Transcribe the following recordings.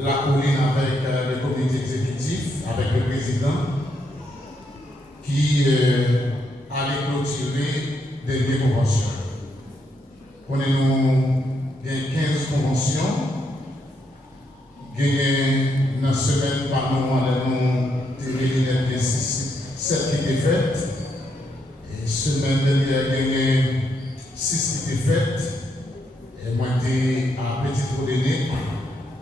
la colline avec le comité exécutif, avec le président, qui allait clôturer des conventions. On a 15 conventions. Il y a une semaine par moment il y a 7 qui étaient faites. Et semaine dernière, il y a 6 qui étaient faites. Et moi, j'étais à Petit-Faudené.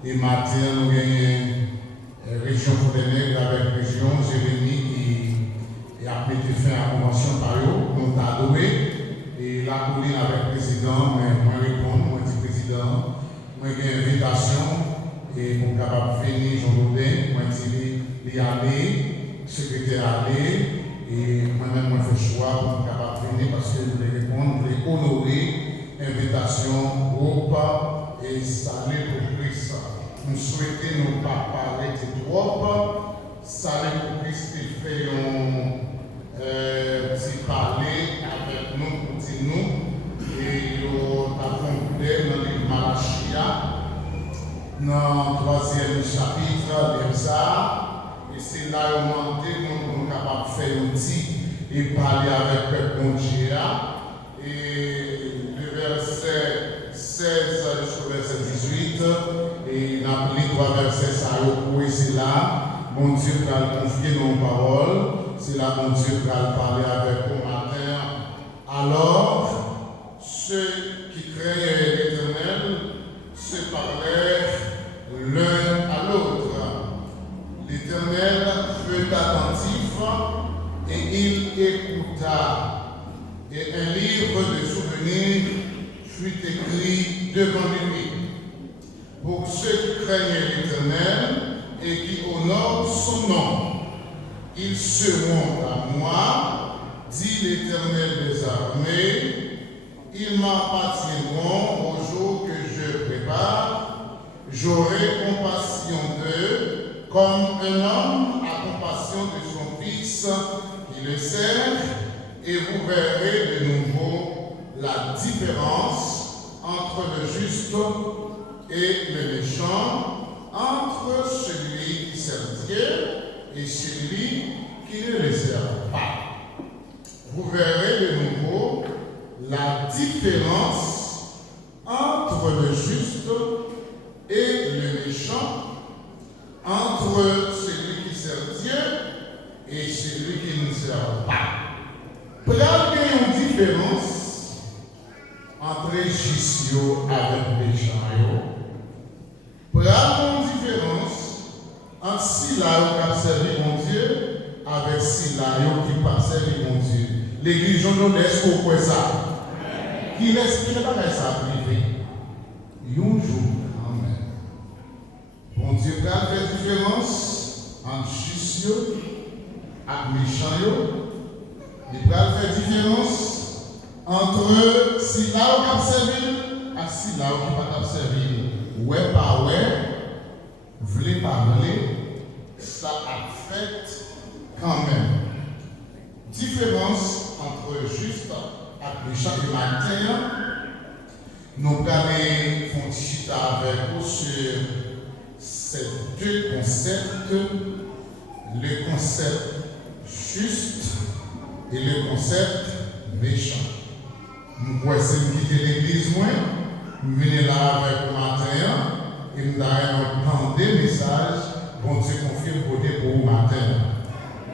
Et matin, nous avons région Faudené avec la région Jérémy qui a mis fin à la convention par eux. Nous avons adoré. Et la colline avec le président, moi répondre, moi dis président, moi j'ai une invitation et pour capable venir Jean Baudin, moi dis y aller, secrétaire aller, et moi-même moi fais choix pour capable venir parce que je voulais répondre, je voulais honorer l'invitation groupe et saluer pour Christ. Nous souhaitons ne pas parler de trop, saluer pour Christ qui fait un petit parler avec nous. Nous et nous avons conclu dans le Malachia, dans le 3e chapitre de ça, et c'est là où nous sommes capables de faire un petit et parler avec le bon Dieu. Et le verset 16 jusqu'au verset 18, et nous avons les 3 versets, ça a c'est là, mon Dieu va confier nos paroles, c'est là mon Dieu va parler avec nous matin. Alors, ceux qui craignaient l'Éternel se parlèrent l'un à l'autre. L'Éternel fut attentif et il écouta. Et un livre de souvenirs fut écrit devant lui. Pour ceux qui craignaient l'Éternel et qui honorent son nom, ils seront à moi, dit l'Éternel des armées, ils m'appartiendront au jour que je prépare, j'aurai compassion d'eux, comme un homme a compassion de son fils qui le sert, et vous verrez de nouveau la différence entre le juste et le méchant, entre celui qui sert Dieu et celui qui ne le sert pas. Vous verrez de nouveau la différence entre le juste et le méchant, entre celui qui sert Dieu et celui qui ne sert pas. Il y a une différence entre juste et méchant. Il y a une différence entre si là où a servi mon Dieu avec si là où qui pas servi mon Dieu. L'église nous laisse pour ça. Qui n'est pas ça privé. Un jour, amen. Mon Dieu va faire différence entre juste et méchant. Il va faire différence entre si là où a servi et si là où qui pas servi. Ouais par ouais, v'lez par v'lez, ça a fait quand même. Différence entre juste et méchant. Le matin, nous allons faire chita avec vous sur ces deux concepts, le concept juste et le concept méchant. Nous voici quitter l'église, nous venons là avec le matin et nous avons des messages. Bon Dieu confirme côté pour vous matin.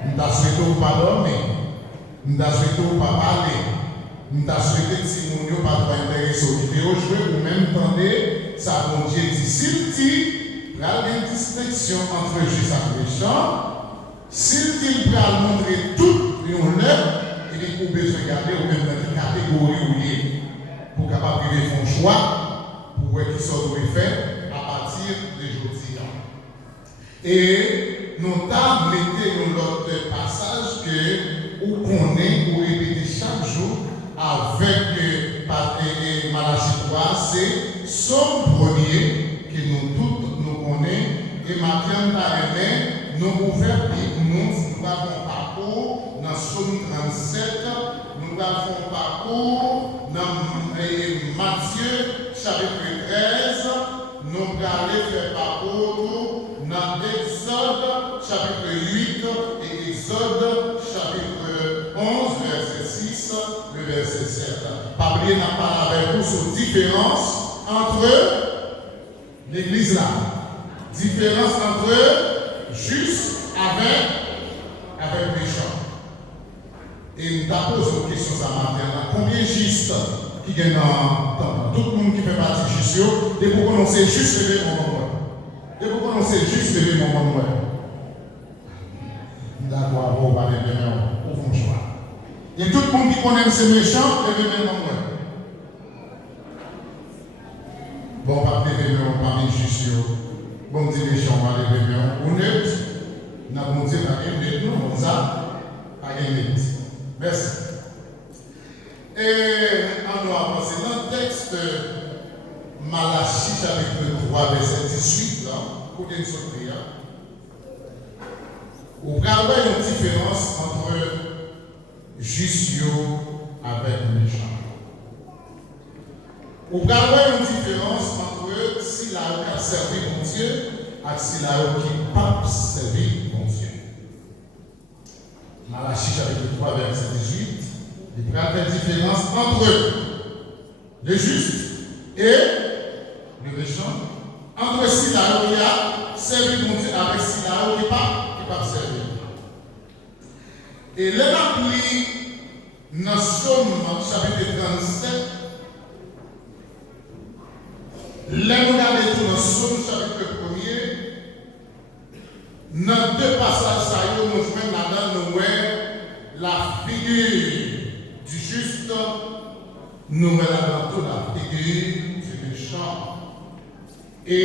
Nous avons souhaité pas dormir, nous avons souhaité pas parler, nous avons souhaité que si nous n'avons pas intéressé aux vidéos jouer ou même tendez, ça bon Dieu dit s'il dit, il y a une distinction entre juste et méchant. S'il dit, il peut montrer tout une œuvre, il est pour besoin de garder ou même dans une catégorie où il est pour capable de faire un choix pour voir qui sort de fait à partir de aujourd'hui. Et nous avons mis l'autre passage que vous connaissez ou répétez chaque jour avec Malachie 3, c'est son premier que nous tous nous connaissons et maintenant nous ouvrons nous avons un parcours dans Somme 37, nous avons un parcours dans Matthieu chapitre 13, nous allons faire parcours bien n'a pas avec vous sur différence entre l'église là. Différence entre juste avec méchant. Et nous avons posé une question ça matin. Combien juste qui gagne dans tout le monde qui fait partie de juste, et pour prononcer juste lever mon nom. Et pour prononcer juste lever mon nom. D'accord, on va lever mon nom. Pour vous choix. Et tout le monde qui connaît ces méchants, lever mon nom. Bon, on va lever mon nom parmi juste. Bon, dit méchant, on va lever mon nom. Honnête, nous avons dit pas honnête, non, on ça, pas honnête. Merci. Et on doit avancer dans le texte Malachie chapitre 3 verset 18 là, côté de ce prière. Vous regardez une différence entre juste avec méchant. Vous regardez une différence entre si la qui a servi mon Dieu et si la qui n'a pas servi mon Dieu. Malachie chapitre 3 verset 18. Il y a une différence entre le juste et le méchant. Entre Silao qui a servi mon Dieu avec Silao qui n'a pas servi. Et là, on lit dans Somme chapitre 37. Là, nous regardons tout dans Somme chapitre 1er. Dans deux passages, nous jouons là-dedans, la figure du juste, nous regardons toute la figure du méchant. Et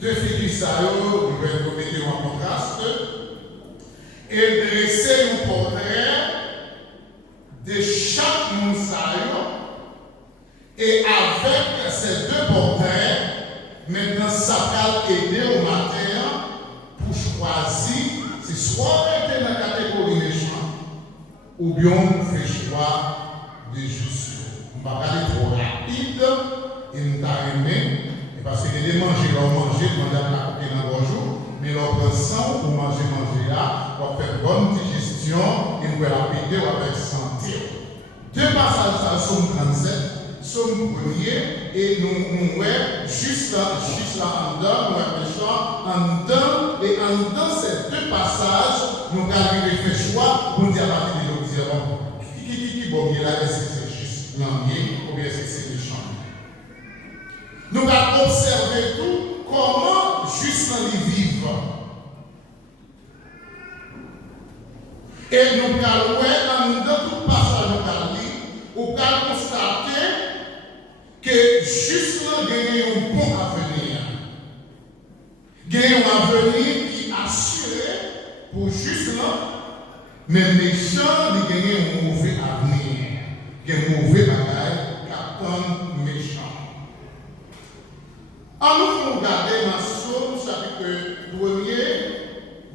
deux figures, nous allons mettre en contraste et dresser un portrait de chaque moussaillon. Et avec ces deux portraits, maintenant, ça va aider au matin pour choisir si soit on était dans la catégorie méchant ou bien on fait choix de juste. On va aller trop rapide et nous t'arriver parce que les manger, leur manger, demander à la coquille dans le jour, mais leur prendre sang pour manger là, pour faire bonne digestion et nous rapide avec santé. Deux passages à Somme 37, Somme 1er, et nous voyons juste là en dedans, nous voyons méchant en dedans, et en dedans ces deux passages, nous allons faire choix pour dire à partir de l'autre, qui bon, il a est-ce que c'est juste l'envier ou bien est-ce que c'est méchant. Nous allons observer tout comment juste l'envie vivre. Et nous allons voir dans tout passage nous allons lire, nous allons constater que juste là gagne un bon avenir. Gagne un avenir qui assuré pour juste là, mais méchant, il gagne un mauvais avenir. Il y a un mauvais bagage qui attend méchant. Alors, nous regardons dans Somme chapitre 1er,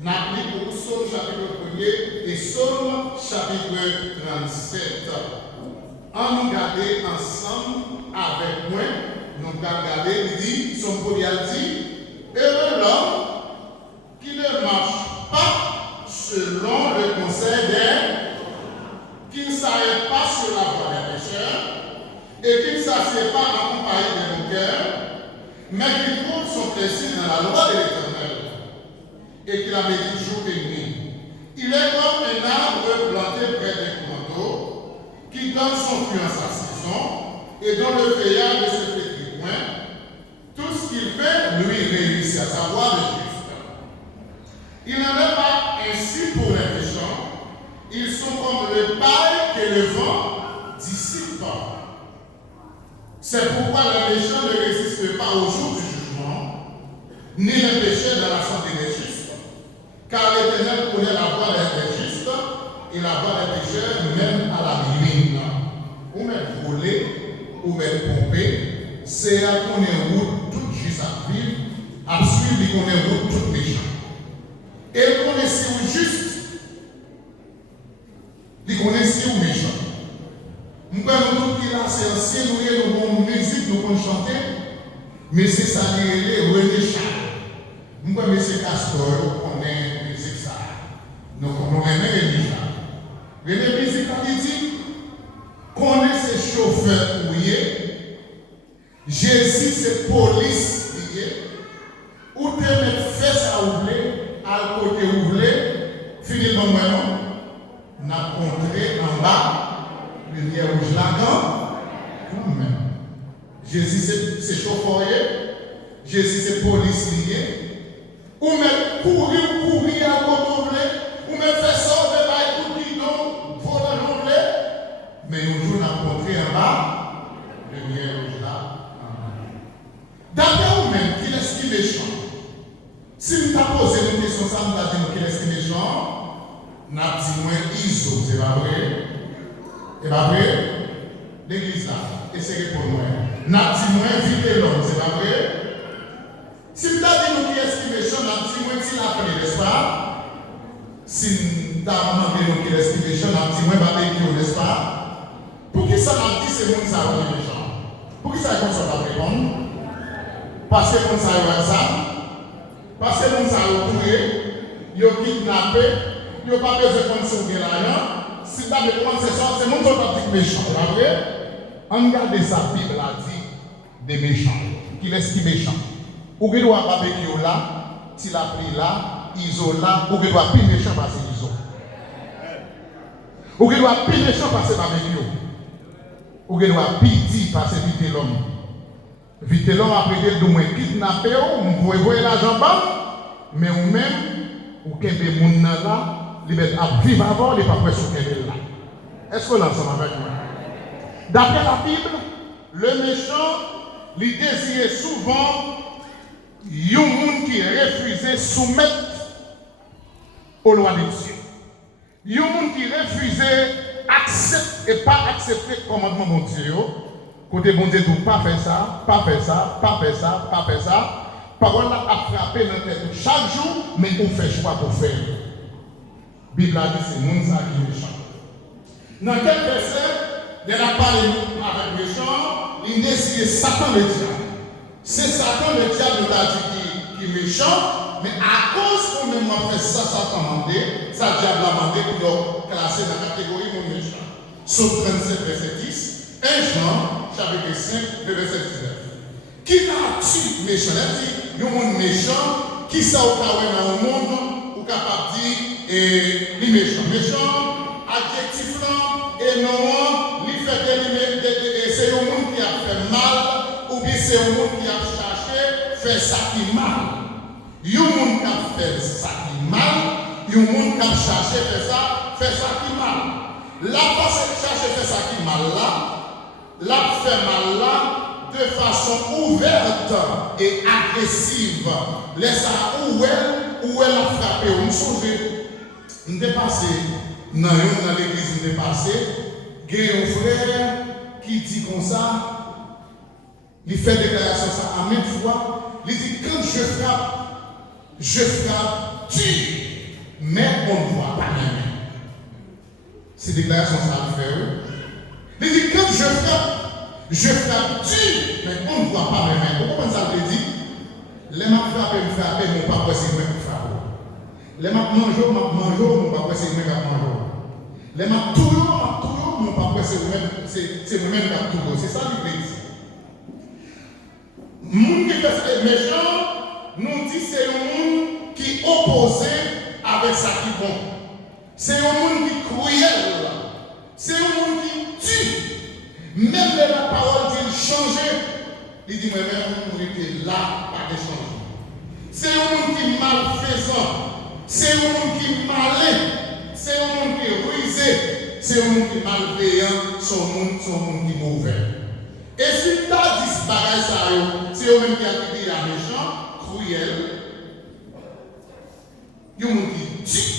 n'applique pour Somme chapitre 1er et Somme chapitre 37. On nous regarde ensemble avec moi, nous regardons, il dit, son podial dit, heureux l'homme qui ne marche pas selon le conseil des, qui ne s'arrête pas sur la voie des pécheurs et qui ne s'assied pas en compagnie des moqueurs, mais qui trouve son plaisir dans la loi de l'Éternel et qui la médite jour et nuit. Il est comme un arbre planté près des cours d'eau qui donne son fruit en sa saison et dont le feuillage ne se flétrit point. Tout ce qu'il fait, lui, réussit, à savoir le juste. Il n'en est pas ainsi pour les méchants. Ils sont comme le paille que le vent dissipe. C'est pourquoi les méchants ne résistent pas au jour du jugement, ni les pécheurs dans la santé des justes. Car l'Éternel connaît la voie des justes et la voie des pécheurs, même à la ruine. Ou même voler, ou même pomper, c'est à qu'on ait route toute juste à vivre, à suivre qu'on ait route toute méchant. Et qu'on est si ou juste, qu'on est si ou méchant. Nous avons tout qui là, c'est ancien, nous avons une musique, nous avons chanter, mais c'est ça qui est René Charles. Nous avons M. Castor, on est musique ça. Nous avons René Charles. René musique, il dit qu'on est ses chauffeurs. c'est police liée, ou te mettre fait ça ouvler, à côté ouvler, finir dans moi non, n'a contré en bas, lumière rouge là-dedans, quand même. Jésus c'est chauffeur, Jésus c'est police liée, ou même courir à côté ouvler, ou même faire sortir par tout qui donc, pour la journée, mais un jour n'a contré en bas, lumière rouge là. D'après vous-même, qui est-ce qui est méchant? Si nous t'avons posé une question, ça nous a dit qui est-ce qui est méchant, nous avons dit moins ISO, c'est pas vrai? C'est pas vrai? L'église là, essayez pour moi. Nous avons dit moins vite l'homme, c'est pas vrai? Si nous avons dit qui est-ce qui est méchant, nous avons dit moins s'il a pris, n'est-ce pas? Si nous avons demandé qui est-ce qui est méchant, nous avons dit moins barbecue, n'est-ce pas? Pour qui ça nous dit c'est monde ça qui est méchant? Pour qui ça comme ça va répondre? Parce que comme ça il y a ça, parce que comme ça il y a tué, il y a kidnappé, il n'y a pas besoin de prendre son bien là. Si tu as besoin de c'est ça, c'est mon qui méchant, c'est pas vrai? On regarde sa Bible là dit des méchants. Qui laisse qui méchant? Ou qui doit barbecue là, s'il a pris là, ISO là, ou qui doit plus méchant passer ISO. Ou qui doit plus méchant passer barbecue. Ou qui doit plus dit passer vite l'homme. Vite l'homme après qu'il doit kidnapper, vous pouvez voir l'argent bas, mais vous-même, vous avez des gens là, ils vont vivre avant, ils ne sont pas prêts sur là. Est-ce qu'on est ensemble avec moi? D'après la Bible, le méchant, il désirait souvent un monde qui refusait de soumettre aux lois de Dieu. Un monde qui refusait d'accepter et pas accepter le commandement de Dieu. Côté bon Dieu, pas faire ça, pas faire ça, pas faire ça, pas faire ça. Parole là a frappé dans la tête chaque jour, mais on fait choix pour faire. La Bible a dit c'est monde ça qui est méchant. Dans quel verset, il a parlé avec le méchant, il décide Satan le diable. C'est Satan le diable qui a dit qui est méchant, mais à cause qu'on même fait ça, Satan a demandé, ça diable a demandé pour classer dans la catégorie mon méchant. Sauf 37 verset 10. 1 Jean, chapitre 5, verset 19. Qui a tué méchant? Il y a un monde méchant qui s'est au dans le monde ou capable de dire les méchants. Méchant, adjectif là, et non, il fait c'est un monde qui a fait mal, ou bien c'est un monde qui a cherché faire ça qui mal. Il y a un monde qui a fait ça qui mal, il y a un monde qui a cherché faire ça qui mal. La façon de chercher faire ça qui mal là, l'a fait mal là de façon ouverte et agressive. Laisse ça où elle a frappé. On me dépassé dans l'église dépassé. Il y a un frère qui dit comme ça, il fait déclaration ça à même fois. Il dit quand je frappe, tu, mais on ne voit pas rien. C'est déclaration ça à faire. Il dit quand je frappe tu, mais on ne voit pas mes mains. Pourquoi ça veut dire? Les mains frappées, mon papa c'est moi qui frappe. Les mains mangent, mon papa c'est moi qui mange. Les mains toujours, mon papa c'est moi-même qui toujours. C'est ça l'église. Le monde qui fait méchant, nous dit c'est un monde qui est opposé avec ça qui est bon. C'est un monde qui est cruel. C'est un monde qui tue. Même la parole dit changer. Il dit, mais même vous était là, pas de changement. C'est un monde qui est malfaisant. C'est un monde qui est malin. C'est un monde qui est rusé. C'est un monde qui est malveillant. C'est un monde qui est mauvais. Et si tu as dit ce bagage, c'est eux-mêmes qui ont dit la méchant, cruel. Il y a un monde qui tue.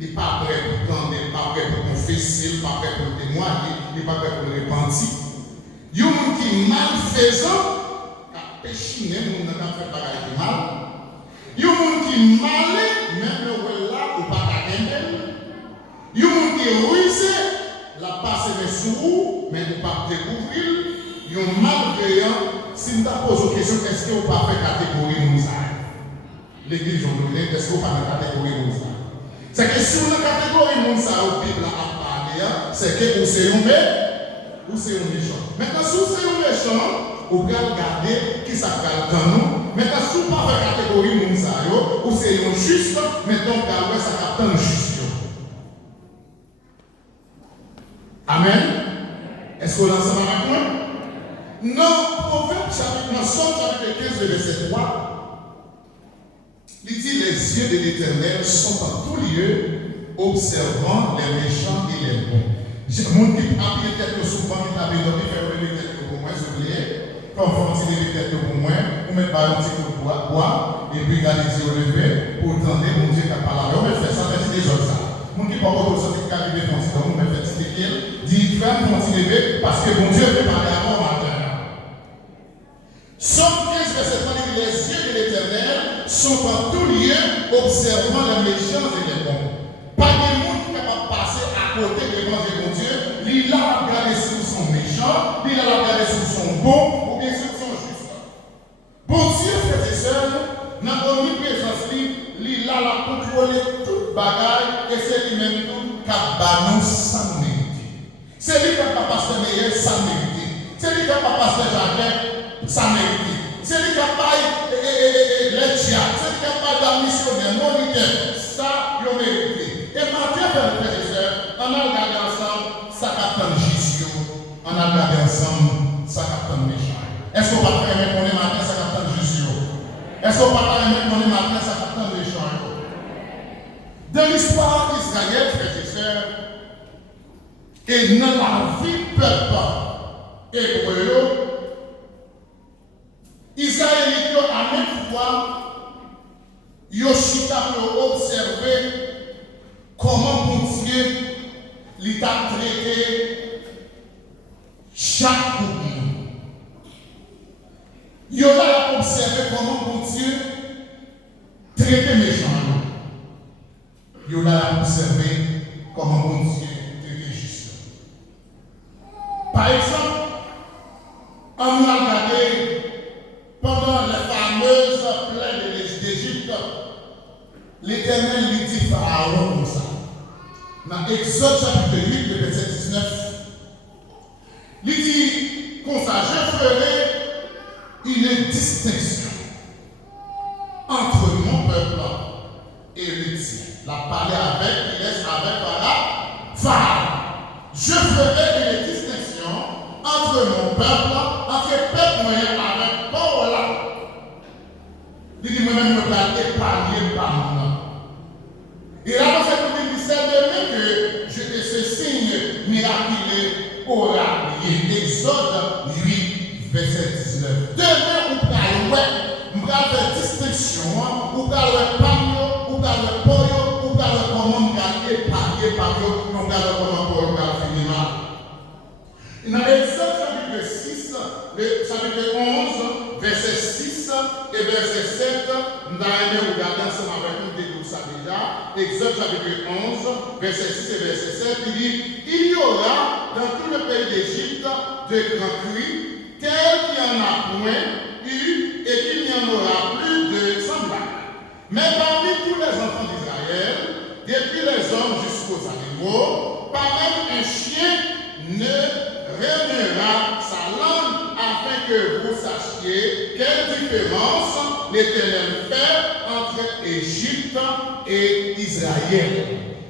Il n'est pas prêt pour tendre, il n'est pas prêt pour confesser, il n'est pas prêt pour témoigner, il n'est pas prêt pour repentir. Il y a un monde qui est malfaisant, qui a péché, même qui a fait bagage mal. Il y a un monde qui est malin, même le là, ou pas qu'à il y a un monde qui est rusé, la passe est sous, mais il ne peut pas découvrir. Il y a un malveillant. Si nous te posons une question, est-ce que vous ne pas fait catégorie Moussa? L'église, on nous dit, est-ce que vous pas fait catégorie Moussa? C'est que si on a catégorie Moussa au Bible à parler, c'est que vous c'est un méchant. Maintenant, si vous êtes un méchant, ou bien regarder qui ça fait dans nous. Maintenant, si vous pas faire catégorie de nous, ou c'est un juste, maintenant, regardez ça capte un juste. Amen. Est-ce que vous l'ensemble avec moi? Non, Proverbe chapitre, dans Somme chapitre 15, verset 3, il dit les yeux de l'Éternel sont en tout lieu, observant les méchants et les bons. Mon qui a pris tête souvent, qui t'a donné, faire lever tête pour moi, s'oublier. Quand on fait lever tête pour moi, on met pas un petit coup de bois, et puis garder les yeux levés, pour tenter, mon Dieu, qui a parlé. On va faire ça, c'est des autres ça. Mon qui parle de sortir de carrière, on va faire petit qu'il dit, frère, mon petit lever, parce que mon Dieu peut parler avant matin. Somme 15, verset 30, les yeux de l'Éternel sont en tout lieu, observant les méchants et les bons. Pas de monde qui est capable de passer à côté de l'évangile de Dieu, il a regardé sur son méchant, il a regardé sur son bon, ou bien sur son juste. Bon Dieu, frères et sœurs, dans l'omniprésence, il a contrôlé toute bagaille, et c'est lui-même tout qui a sans mériter. C'est lui qui a passer meilleur sans mériter. C'est lui qui a passer jardin. Ça mérite. C'est lui qui a pas les diables, c'est lui qui a pas la missionnaire, moniteur. Ça, il a mérité. Et maintenant, frères et sœurs, on a regardé ensemble, ça capte un gisio. On a regardé ensemble, ça capte un méchant. Est-ce qu'on va faire un matin, ça capte un gisio? Est-ce qu'on va faire un matin, ça capte un méchant? Dans l'histoire d'Israël, frères et sœurs, et dans la vie peuple hébreu, Israélites à même fois, Yoshita peut observer comment mon Dieu l'a traité chaque groupe. Yola a observé comment mon Dieu traitait les gens. Yola a observé comment mon Dieu traitait juste. Par exemple, on a regardé pendant les fameuses plaines d'Égypte, l'Éternel lui dit Pharaon comme ça. Dans Exode chapitre 8, le verset 19, il dit comme ça, je ferai une distinction entre mon peuple et le tien. La parler avec, il laisse avec Pharaon. Je ferai une distinction entre mon peuple, entre le peuple moyen avec Paul. Il dit moi-même, je vais épargner par moi. Et là, dans cette ministère de même que je te ce signe miraculeux aura lié. Exode 8, verset 19. Demain, on va faire distinction, on va faire pagno, on va faire pollo, on va faire comment on va épargner par eux, on va faire comment on va finir. Dans Exode chapitre 6, le chapitre 11, verset 6 et verset 7, nous allons regarder ensemble avec nous dès ça déjà. Exode chapitre 11, verset 6 et verset 7, il dit, il y aura dans tout le pays d'Égypte de grands cris, tel qu'il n'y en a point eu et qu'il n'y en aura plus de semblables. Mais parmi tous les enfants d'Israël, depuis les hommes jusqu'aux animaux, pas même un chien ne réunira sa langue afin que vous sachiez quelle différence l'Éternel fait entre Égypte et Israël.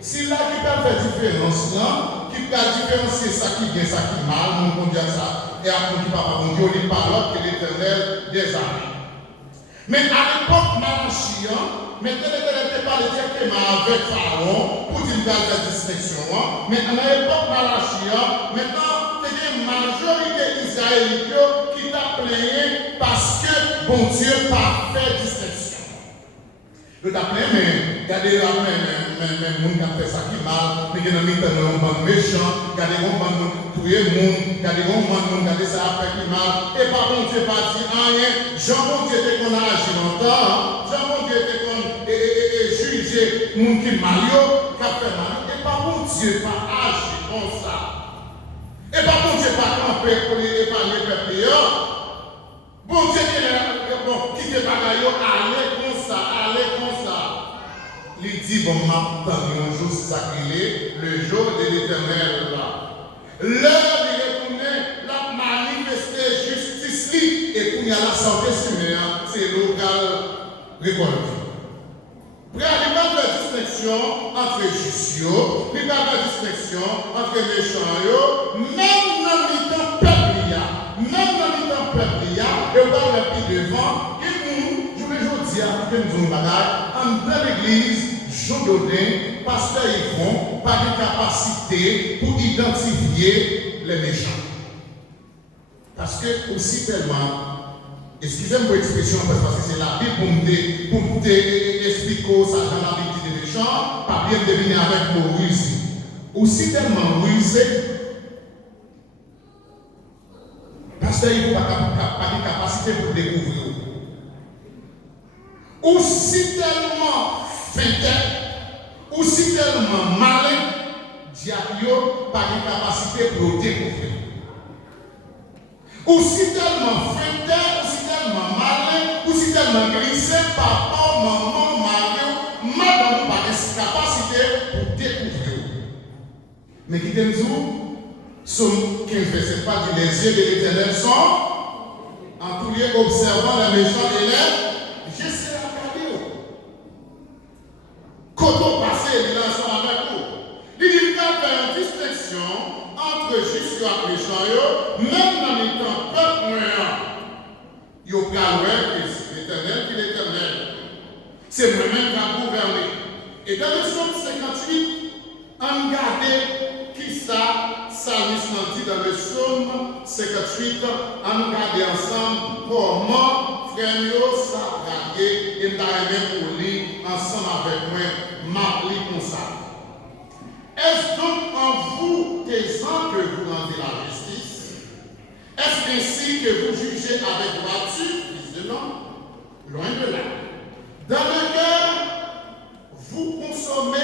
Si là qui peut faire différence là, qui peut différencier ça qui bien, ça qui mal, nous dire ça, et après qui papa bon Dieu, les paroles que l'Éternel des armées. Mais à l'époque Malachie, maintenant l'Éternel n'était pas directement avec Pharaon pour dire la distinction. Mais à l'époque Malachie, maintenant la majorité israélite qui t'a plaigné parce que bon Dieu n'a pas fait distinction. Je t'a plaigné, mais regardez là, mais moun qui a fait ça qui mal, mais qui a mis un bon méchant, regardez comment moun tuer moun, regardez comment moun regardez ça a fait qui mal, et pas bon Dieu pas dit rien, Jean bon Dieu était qu'on a agi longtemps, Jean bon Dieu était qu'on juger moun qui mal, qui a fait mal, et pas bon Dieu pas agi comme ça. Et pas bon Dieu pas camper pour les épargner le peuple. Bon Dieu qui te bagaille, allez comme ça. Il dit, bon, un jour sacré, le jour de l'Éternel là. L'heure de retourner, la manifester justice. et qu'on y a la santé c'est local récolte. Il n'y a pas de distinction entre justio, il n'y a pas de distinction entre méchants, même dans le temps peuple, même dans le temps peuple, et on va le devant, et nous, je veux dire, que nous avons en dans l'église, Jean Dodin, pasteur Yvon, pas de capacité pour identifier les méchants. Parce que aussi tellement, excusez-moi pour l'expression, parce que c'est la Bible pour me expliquer ça dans la Bible des méchants, pas bien deviner avec Moïse. Aussi tellement rusé, parce qu'il n'a pas de capacité pour découvrir. Aussi tellement fêté, aussi tellement malin, diable pas de capacité pour découvrir. Aussi tellement fêté, aussi tellement malin, aussi tellement glissé, papa, maman, mari, madame, pas de capacité pour découvrir. Mais qui t'aime tout, Somme 15, verset 3 dit les yeux de l'Éternel sont en tout lieu observant les méchants et les je sais regarder. Quand on passe, il est ensemble avec vous. Il dit qu'il y a une distinction entre juste et méchant, même dans les temps peuple il y a que l'Éternel qui est l'Éternel. C'est moi-même qui a gouverné. Et dans le psaume 58, on regarde qui ça, Salmis dit dans le psaume 58, on regarde ensemble comment frère ça regarder et m'arriver pour lire ensemble avec moi, m'appeler comme ça. Est-ce donc en vous des gens que vous rendez la justice? Est-ce ainsi que vous jugez avec droiture, fils de l'homme? Loin de là. Dans le cœur, vous consommez